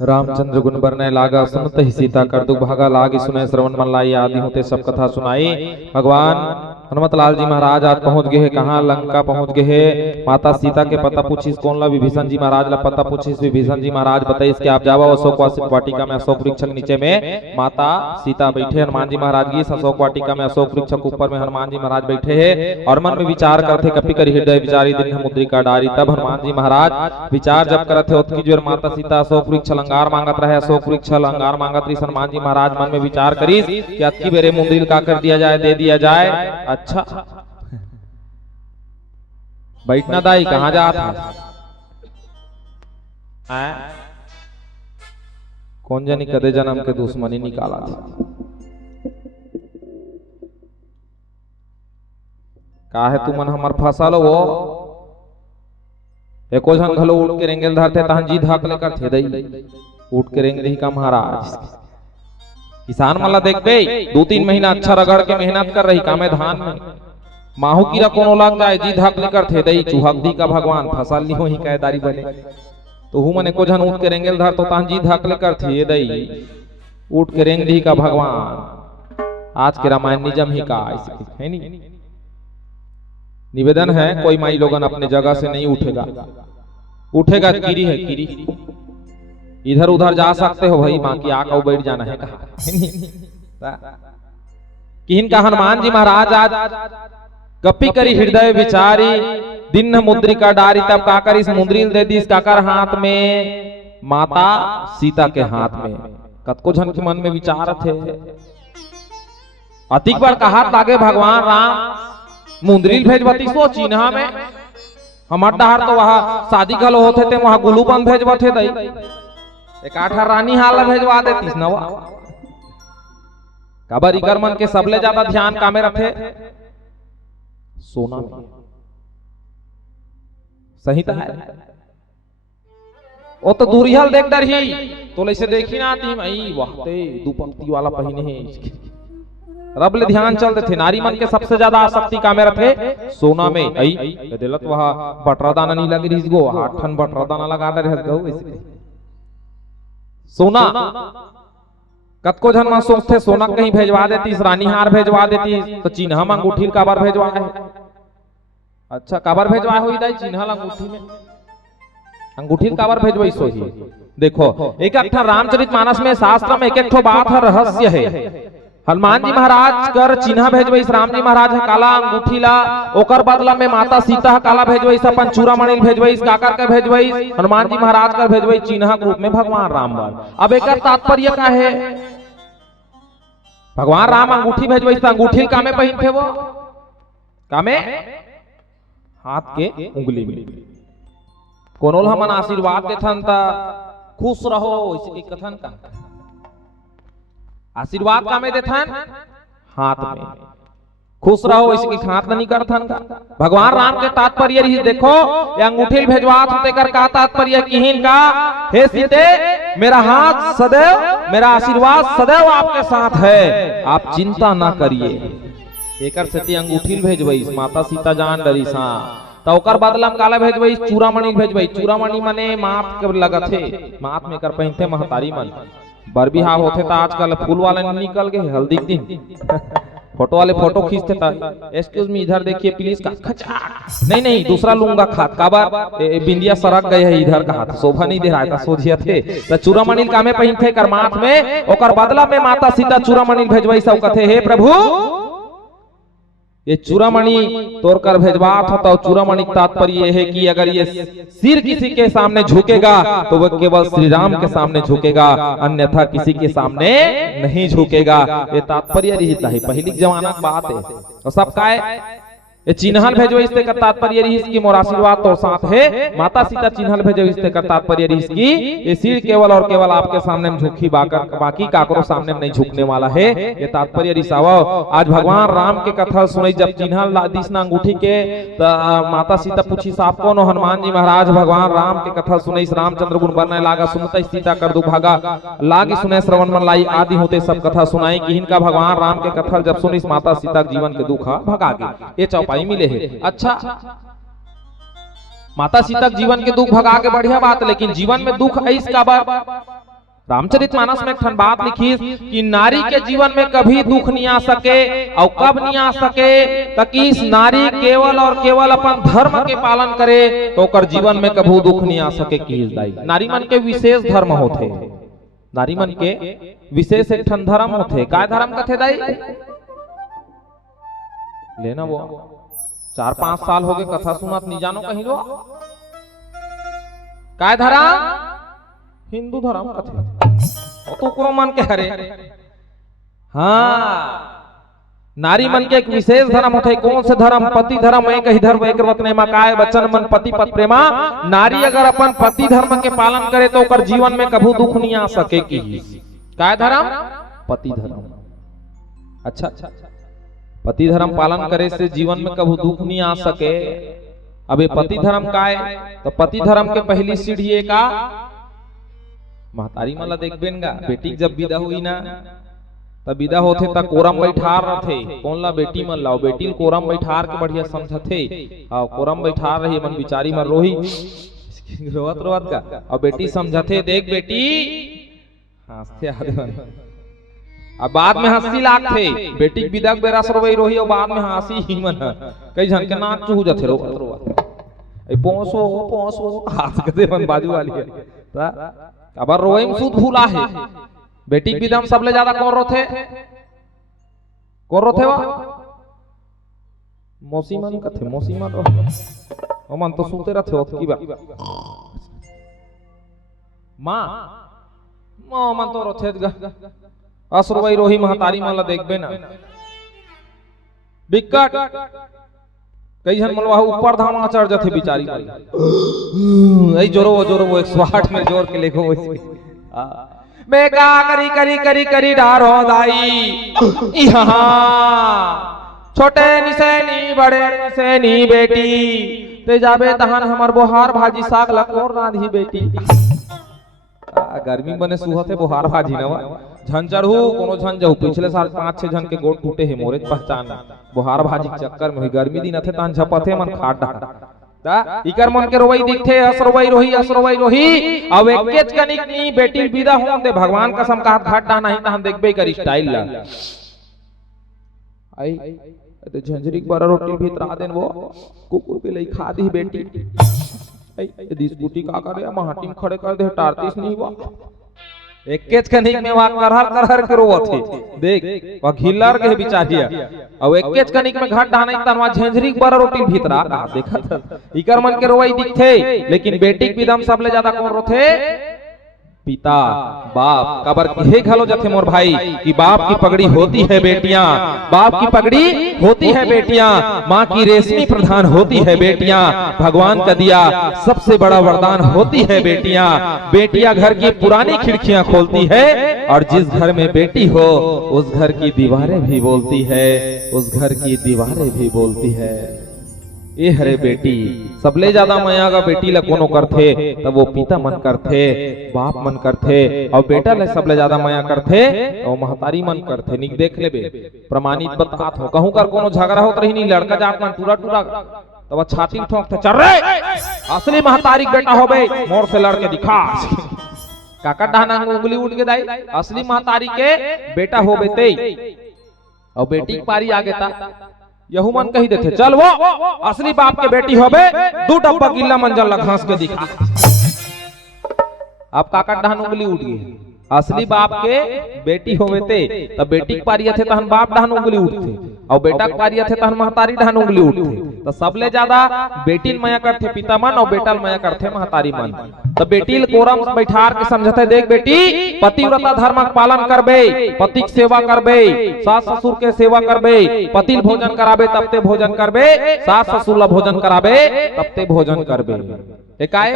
रामचंद्र गुण बरने लागा सुनत ही सीता कर दुख भागा लागी सुने श्रवण मन लाई आदि होते सब कथा सुनाई। भगवान हनुमत लाल जी महाराज आज पहुंच गए हैं कहाँ लंका पहुंच गए हैं। माता सीता के पता पूछी कौन ला विभीषण जी महाराज ला पता पूछी विभीषण जी महाराज बताइए इसके आप जावा अशोक वाटिका में अशोक वृक्ष नीचे में माता सीता बैठे हनुमान जी महाराज की अशोक वाटिका में अशोक वृक्ष ऊपर में हनुमान जी महाराज बैठे हैं और मन में विचार करते कपि कर हृदय विचारी दिन मुद्रिका डारी। तब हनुमान जी महाराज विचार जब करते उत्की जोर माता सीता अशोक वृक्ष लंगार मांगत रहे अशोक वृक्ष लंगार मांगत रही। हनुमान जी महाराज मन में विचार करी कि अतकी बेरे मुंद्रिल का कर दिया जाए दे दिया जाए। अच्छा बैठना दाई कहां जा था कौन जानी कदे जन्म के दुश्मनी निकाला था का है तू मन हमर फसल वो एको झन घलो उठ के रेंगल धरते तहन जी धाक लेकर थे दई उठ के रेंग रही का महाराज। किसान मला देख बे 2-3 महीना अच्छा रगड़ के मेहनत कर रही कामे धान में माहू कीरा कोनो लग जाए जी धाक लेकर थे दई चूहक दी का भगवान फसल ली हो ही कैदारी बने तो हूं मने को झन उठ के रेंगल धर तो तहन जी धाक लेकर थे दई उठ के रेंग दी का भगवान। आज के रामायण निजम ही का है नहीं निवेदन है कोई माई लोगन अपने जगह से नहीं उठेगा उठेगा कीरी है कीरी इधर उधर जा सकते हो भाई बाकी आकर बैठ जाना है कहा किन का हनुमान जी महाराज आज कपि करी हृदय विचारी दिन मुद्रिका डारी। तब काकर इस मुद्रिल दे दी इस काकर हाथ में माता सीता के हाथ में कतको जन के मन में विचार थे अतिक बार का हाथ लागे भगवान राम मुंद्रिल भेजवती सो चिन्हा में हमार डहार तो वहां शादी घलो होते थे वहां गुलूबन भेजवते दई एक 8 रानी हाल भेजवा देतीस नवा काबर इकर मन के सबले ज्यादा ध्यान कामे रखे सोना में सही था है वो तो दूरियल देख डर ही तो ऐसे देखी ना आती मई वहते दुपट्टी वाला पहने है रब ले ध्यान चलते थे नारी मन के सबसे ज्यादा आसक्ति कामे रखे सोना में आई दिलत वहां बटरादाना नहीं लग रही गो 8 ठन बटरादाना लगा दे रह गो ऐसे सोना कतको जन मा सोचते सोना कहीं भेजवा देती रानी हार भेजवा देती तो चिन्हा में अंगूठी काबर भेजवा है। अच्छा काबर भेजवा हुई दाई चिन्हा अंगूठी में अंगूठी काबर भेजवाई सो ही देखो एक अक्था रामचरितमानस में शास्त्र में एक ठो बात है रहस्य है। हनुमान जी महाराज कर चिन्हा भेजवाई राम जी महाराज काला अंगूठी ला ओकर बदला में माता सीता काला भेजवाई अपन चूड़ामणि भेजवाई काकर के भेजवाई हनुमान जी महाराज का भेजवाई चिन्हा के रूप में भगवान राम बाल। अब एक तात्पर्य का है भगवान राम अंगूठी भेजवाई अंगूठी कामे पहन थे वो कामे हाथ के उंगली में कोनो हमन आशीर्वाद देथन ता खुश रहो इसी कथन का आशीर्वाद का में देथन हाथ में खुश रहो इसकी हाथ नहीं करथन का भगवान राम के तात्पर्य ही देखो ये अंगूठी भेजवात होते कर का तात्पर्य किहिन का हे सीते मेरा हाथ सदैव मेरा आशीर्वाद सदैव आपके साथ है आप चिंता ना करिए। एकर से अंगूठी भेजवई माता सीता जान डरी सा तो ओकर बदला में काला भेजवई चूड़ामणि भेजवई चूड़ामणि माने माथ के लगत है माथ में कर पहनते महतारी मन बर बिहाव होते था आजकल फूल वाले निकल गए हल्दी दिन फोटो वाले फोटो खींचते था एक्सक्यूज मी इधर देखिए प्लीज का खचा नहीं दूसरा लूंगा खात काबर बिंदिया सरक गए है इधर का हाथ शोभा नहीं दे रहा था सोझिया थे तो चूड़ामणि कामे पहनते कर माथ में ओकर बदला में माता सीता चूड़ामणि भेजवाई सब कथे हे प्रभु ये चूड़ामणि तोड़कर भेजवात होता चूड़ामणि तात्पर्य यह है कि अगर ये सिर किसी के सामने झुकेगा तो वह केवल श्री राम के सामने झुकेगा अन्यथा किसी के सामने नहीं झुकेगा। ये तात्पर्य रहता है पहली जमाना की बात है और सबका है ये चिन्हल भेजो इससे का तात्पर्य रही इसकी मोर आशीर्वाद तो साथ है माता सीता चिन्हल भेजो इससे का तात्पर्य रही इसकी ये सिर केवल और केवल आपके सामने में झुकी बाकी काकरो सामने में नहीं झुकने वाला है ये तात्पर्य रिसावा। आज भगवान राम के कथा सुनाई जब चिन्हल दिस ना अंगूठी के माता सीता पूछी साप कौन हनुमान जी महाराज भगवान राम के कथा सुनाई रामचंद्र गुण बरने लागा सुनता सीता कर दु भागा लागी सुने श्रवण मन लाई आदि होते सब कथा सुनाई कि इनका भगवान राम के कथा जब सुनी माता सीता जीवन के दुख भगा गए ये चौपाई मिले है। अच्छा माता सीता जीवन के दुख भगा के बढ़िया बात लेकिन जीवन में दुख ऐस का बार रामचरितमानस में एक ठन बात लिखी कि नारी के जीवन में कभी दुख नहीं आ सके और कब नहीं आ सके ताकि इस नारी केवल और केवल अपन धर्म के पालन करे तो कर जीवन में कभी दुख नहीं आ सके कि नारी मन के विशेष धर्म होते, नारी मन के विशेष एक ठन धर्म होते। काय धर्म कथे दाई लेना वो 4-5 साल हो गए कथा सुनत नहीं जानो कहीं लो काय धर्म हिंदू धर्म कथे तो को मन के हरे हाँ नारी मन के एक विशेष धर्म होते। कौन से धर्म? पति धर्म एक ही धर्म एक वतने मकाय बचन मन पति पत प्रेमा। नारी अगर अपन पति धर्म के पालन करे तो कर जीवन में कभी दुख नहीं आ सके की काय धर्म? पति धर्म। अच्छा पति धर्म पालन करे से जीवन में कभी दुख नहीं आ सके। अबे पति धर्म काय? तो पति धर्म के पहली सीढ़ी का महतारी मला देखबेन गा बेटी जब विदा हुई ना तब विदा होथे तब कोरम बैठार रथे। कौन ला? बेटी मन लाओ बेटी कोरम बैठार के बढ़िया समझथे और कोरम बैठार रही मन बिचारी मन रोही रोवत रोवत का और बेटी समझथे देख बेटी हंसते आदे मन अब बाद में हंसी लागथे बेटी विदा के बेरा सरवई रोही और बाद में हंसी ही मन कई झन के नाक चूह जाथे रोवत रोवत ए पोंसो हाथ के मन बाजू वाली है ता अब रोए में सूद भूला है। बेटी विदम सबले ज्यादा कौन रोथे? कौन रोथे वा? मौसी मन कथे मौसी मन रो मन तो सुते रहथे होत की बा मां मां मन तो रोथे असुरवई रोही महतारी मन ला देखबे ना बिकट कई जन मनवा ऊपर धामा चढ़ जाते बिचारी ऐ जोरो 108 में जोर के लेखो मैं का करी करी करी करी डारो दाई यहाँ छोटे निसैनी बड़े निसैनी बेटी ते जाबे तहन हमर बोहार भाजी साग लकोर रांधी बेटी। गर्मी बने सुहते बोहार भाजी नवा झन चढ़ू कोनो झन जहू पिछले साल 5-6 जन के गोड़ टूटे है मोरे पहचान बोहार भाजी के चक्कर में गर्मी दिन अथे तान झपथे मन खाट डाटा ता इकर मन के रोई दिखथे असरवई रोही अब एकेच कनिक नी बेटी विदा होन दे भगवान कसम का घाट डा नहीं तहन देखबे कर स्टाइल ला आई तो झंझरी बारा रोटी भीतर आ देन वो कुकुर के लई खा दी बेटी यदि स्कूटी का करे माटी में खड़े कर दे टारतीस नहीं हुआ एकेच कनिक में वा करहर के रोवथे देख वा घिल्लर के बिचारिया अब एकेच कनिक में घाट डाने तनवा झंझरी बारा रोटी भीतर आ देखा इकर मन के रोई दिखथे। लेकिन बेटी के विदम सबले ज्यादा कौन रोथे? पिता बाप कबर कहे घलो जथे मोर भाई कि बाप की पगड़ी होती है बेटियां, बाप की पगड़ी होती है बेटियां, माँ की रेशमी प्रधान होती है बेटियां, भगवान का दिया सबसे बड़ा वरदान होती है बेटियां। बेटियां घर की पुरानी खिड़कियां खोलती है और जिस घर में बेटी हो उस घर की दीवारें भी बोलती है, उस घर की दीवारें भी बोलती है। ए हरे बेटी सबले ज्यादा माया का बेटी ला कोनो करथे तब वो पिता मन करथे, बाप मन करथे, और बेटा ले सबले ज्यादा माया करथे और महतारी मन करथे। निक देख लेबे प्रमाणित बात हो कहूं कर कोनो झगड़ा होत रही नहीं लड़का जात मन टूरा टूरा तब छाती ठोकथे चल रे असली महतारी बेटा होबे मोर से लड़के दिखा काका डाना उंगली उठ के दाई असली महतारी के बेटा होबे ते और बेटी की पारी आगे ता यहू मन कही देते चल वो असली बाप के बेटी होबे 2 डब्बा गिल्ला मंजल घास के दिखा। अब काका डहन उंगली उठ गई असली बाप के बेटी होवे ते तब बेटी के पारी थे तहन बाप डहन उंगली उठथे और बेटा के पारी थे तहन महतारी डहन उंगली उठथे। तो सबले ज्यादा बेटी माया करथे पिता मन और बेटा माया करथे महतारी मन। तो बेटी कोरम बैठार के समझते देख बेटी पतिव्रता धर्म का पालन करबे, पति की सेवा करबे, सास ससुर के सेवा करबे, पति भोजन कराबे तब ते भोजन करबे, सास ससुर ला भोजन कराबे तब ते भोजन करबे। एकाए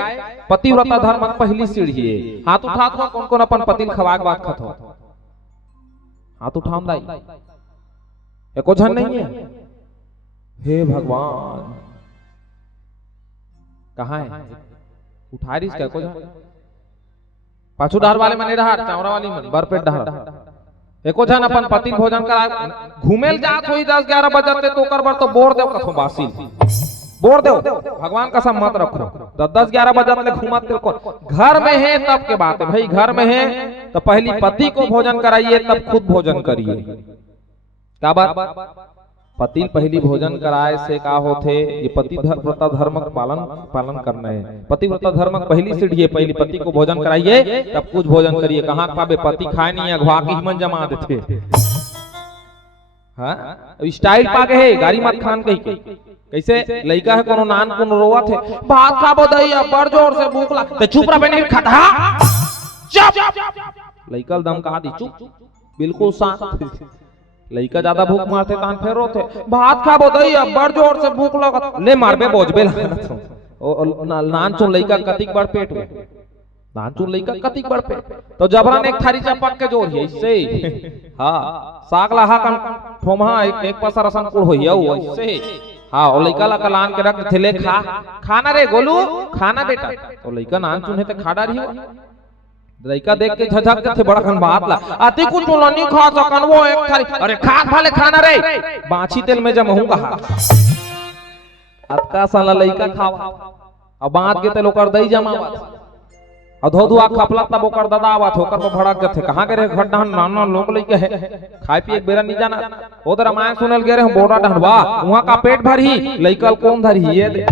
पतिव्रता धर्म की पहली सीढ़ी है। हाथ उठा तो कौन कौन अपन पति खवा के बात खतो हाथ उठाम दाई एको झन नहीं है। हे भगवान कहाँ है उठा रही इसका एको झन पाछू डार वाले मने रहा चावरा वाली मन बर पेट डहर एको झन अपन पति भोजन करा घूमेल जात होई 10-11 बजे तो कर बर तो बोर देव कथो बासी बोर दो, भगवान का सब मत रखो। 10-11 बजे तक घुमाते को घर में है तब के बात है भाई। घर में है तो पहली पति को भोजन कराइए, तब खुद भोजन करिए। क्या बात? पति पहली भोजन कराए से का होते, ये पतिव्रता धर्म पालन करना है। पतिव्रता धर्म पहली सीढ़ी है, पहली पति को भोजन कराइए तब कुछ भोजन करिए। कहाँ खाबे, पति खाए नहीं है, घुआ के मन जमा देते। हाँ स्टाइल पाके है, गाड़ी मत खान कही के कैसे लड़का है कोनो नान कोनो रोवत है, भात खाबो दैया बड़ जोर से भूख लग ते चुप रह नहीं खाता। चुप लड़का दम कहा दी, चुप बिल्कुल शांत। लड़का ज्यादा भूख मारते तान फेर रोते, भात खाबो दैया बड़ जोर से भूख लगत, ले मारबे बोझबे नान चुन लड़का कतिक बड़ पेट में, नान चुन लड़का कतिक बड़ पेट तो जबरन एक थारी चपक के जोर है इससे। हाँ साग लहा कन ठोमा एक पसर रसन कुड़ होइया ऐसे। हाँ और लड़का ला कलान के रख थे, ले खा खाना रे गोलू खाना बेटा। तो लड़का नान चुने ते खा डारी हो, लड़का देख के झझक थे बड़ा खन बात ला आती कुछ नहीं खा सकन वो एक थारी, अरे खा भले खाना रे बाछी तेल में जमहू कहा अतका साला लड़का खावा और बात के तेल ओकर दई जमावत अधो दुआ खपला तब ओकर दादा आवत होकर पर भड़क गथे। कहां के रे खड्डा नाना लोग लइके है खाए पिए एक बेरा नहीं जाना। ओदर रामायण सुनल गे रे हम बोरा ढंडवा वहां का पेट भरी लइकल कौन धरी ये दे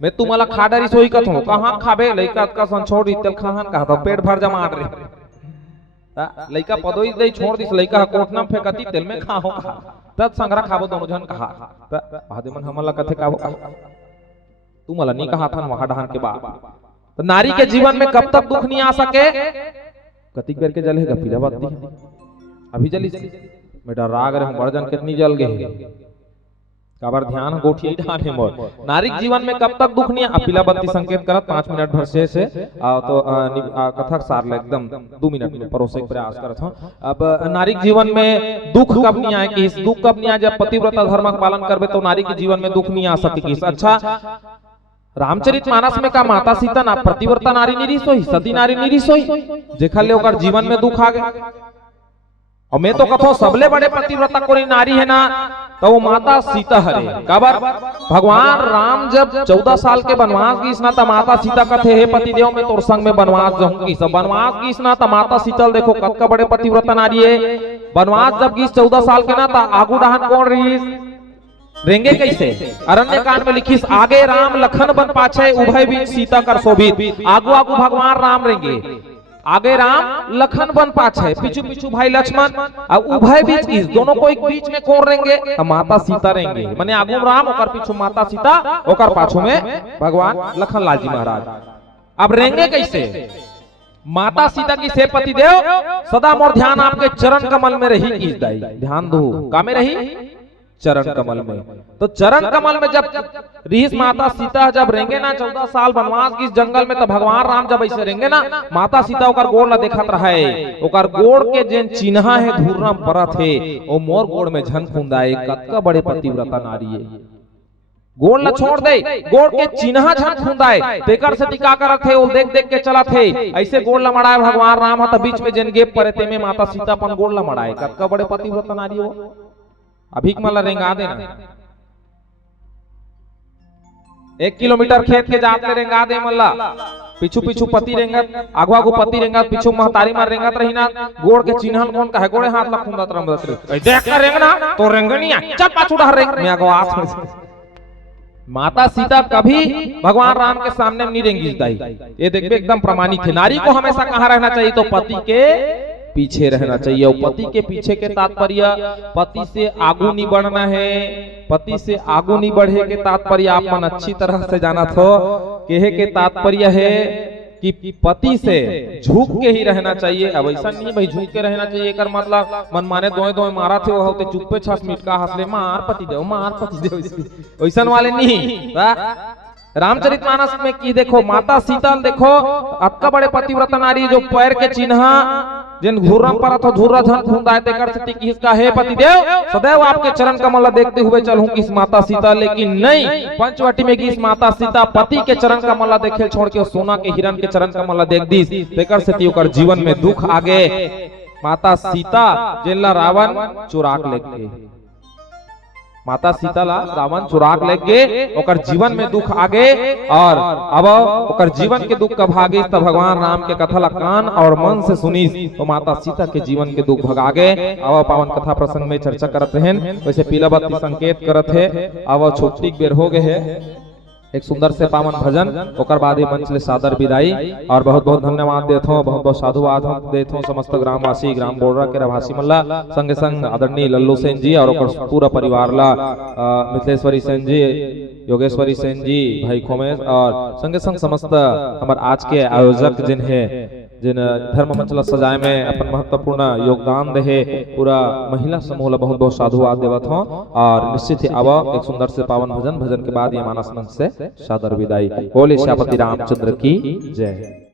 मैं तू मला खा डरी सोई कथो कहां खाबे लइका का सन छोड़ तेल खाहन कहा तो पेट भर जमा रे लइका पदोई दे छोड़ दिस लइका कोटना फेकती तेल में खाओ तब संगरा खाबो दोनों जन कहा बादे मन हमला कथे काबो तू मला नहीं कहा था वहां डहान के बाद। तो नारी के जीवन में कब तक दुख नहीं आ सके, कतिक बेर के जलेगा पीला बत्ती अभी जली बेटा राग रे हम बड़जन कितनी जल गए काबर ध्यान गोठी ढाने मोर। नारी के जीवन में कब तक दुख नहीं आ, पीला बत्ती संकेत करत 5 मिनट भर से तो कथक सार ले एकदम 2 मिनट में परोसे के प्रयास करत हूं। अब नारी के जीवन में दुख कब नहीं आए कि इस दुख कब नहीं आ जब पतिव्रता धर्म का पालन करबे तो नारी के जीवन में दुख नहीं आ सके। अच्छा रामचरितमानस में का माता सीता ना प्रतिव्रता नारी निरी सोई, सती नारी निरी सोई जेखर ले ओकर जीवन में दुख आ गए। और मैं तो कथो सबले बड़े पतिव्रता कोई नारी है ना तो वो माता सीता हरे। काबर भगवान राम जब 14 साल के वनवास गईस ना तो माता सीता कथे हे पति देव मैं तोर संग में वनवास जाऊंगी। सब वनवास गईस ना तो माता सीता देखो कतका बड़े पतिव्रता नारी है। वनवास जब गईस 14 साल के ना तो आगू डहान कौन रही रेंगे कैसे अरण्य कांड में लिखिस आगे राम लखन बन पाछे उभय बीच सीता कर शोभित। आगू आगू भगवान राम रेंगे, आगे राम लखन बन पाछे पीछू पीछू भाई लक्ष्मण और उभय बीच किस दोनों को एक बीच में कौन रेंगे माता सीता रेंगे। माने आगू राम ओकर पीछू माता सीता ओकर पाछू में भगवान लखन लाल जी महाराज। अब रेंगे कैसे माता सीता की से पति देव सदा मोर ध्यान आपके चरण कमल में रही किस दाई ध्यान दो का में रही चरण कमल में। तो चरण कमल में जब रीस माता सीता जब रेंगे ना 14 साल वनवास की जंगल में तो भगवान राम जब ऐसे रेंगे ना माता सीता ओकर गोड़ ला देखत रहे ओकर गोड़ के जेन चिन्हा है धूर्णा परत है ओ मोर गोड़ में झन खुंदाए कतका बड़े पतिव्रता नारी है। गोड़ ला छोड़ दे गोड़ के चिन्हा झन खुंदाए तेकर से टिका करत है वो देख देख के चलत है ऐसे गोड़ ला मड़ाए भगवान राम हता बीच में जेन गेप परे ते में माता सीता अपन गोड़ ला मड़ाए कतका बड़े पतिव्रता नारी हो। अभी मला रेंगा देना 1 किलोमीटर खेत के जाते रेंगा दे मल्ला पीछू पीछू पति रेंगत आगू आगू पति रेंगत पीछू महतारी मार रेंगत रही ना गोड़ के चिन्हन कौन का है गोड़े हाथ ला खुंदत रमदत रे देख कर रेंगना तो रेंगनी आ चल पाछू डहर रेंग मैं आगो हाथ माता सीता कभी भगवान राम के सामने नहीं रेंगी दाई ये देखबे एकदम प्रमाणित है। नारी को हमेशा कहां रहना चाहिए तो पति के पीछे रहना चाहिए। और पति के पीछे के तात्पर्य पति से आगू नहीं बढ़ना है। पति से आगू नहीं बढ़े के तात्पर्य आप मन अच्छी तरह से जाना थो कहे के तात्पर्य है कि पति से झुक के ही रहना चाहिए। अब ऐसा नहीं भाई झुक के रहना चाहिए कर मतलब मन माने दोए दोए मारा थे वो होते चुप्पे छास मिटका हंसले मार पति देव वैसन वाले नहीं। रामचरितमानस में की देखो माता सीता देखो अतका बड़े पतिव्रता नारी जो पैर के चिन्हा जिन घूर्रा परत हो धूर्रा धन खुंदाए ते कर सती कि इसका हे पति देव सदैव आपके चरण कमल देखते हुए चलूं किस माता सीता। लेकिन नहीं पंचवटी में की इस माता सीता पति के चरण कमल देखे छोड़ के सोना के हिरण के चरण कमल देख दी ते कर सती ओकर जीवन में दुख आगे माता सीता जेला रावण चुराक लेके माता सीता ला रावण चुराक ले गे, ओकर जीवन में दुख आगे और अब ओकर जीवन के दुख का भागी तब भगवान राम के कथा ला कान और मन से सुनी तो माता सीता के जीवन के दुख भगागे। अब पावन कथा प्रसंग में चर्चा करत रहें, वैसे पीला बत्ती संकेत करत है। अब छुट्टी बेर हो गए है, एक सुंदर से पावन भजन ओकर बाद मंच ले सादर विदाई। और बहुत बहुत धन्यवाद देत हूं, बहुत बहुत साधुवाद हम देत हूं समस्त ग्रामवासी ग्राम बोर्डा के रहवासी मल्ला संगे संग आदरणीय लल्लू सेन जी और ओकर पूरा परिवार ला, मिथिलेश्वरी सेन जी, योगेश्वरी सेन जी, भाई खोमेश और संगे संग समस्त हमार आज के आयोजक जिन है जिन धर्म मंच ला सजाए में अपन महत्वपूर्ण योगदान दे पूरा महिला समूह ला बहुत बहुत साधुवाद देवत हूं। और निश्चित ही अब एक सुंदर से पावन भजन, भजन के बाद ये मानस मंच से सादर विदाई। बोले श्यापति रामचंद्र की जय।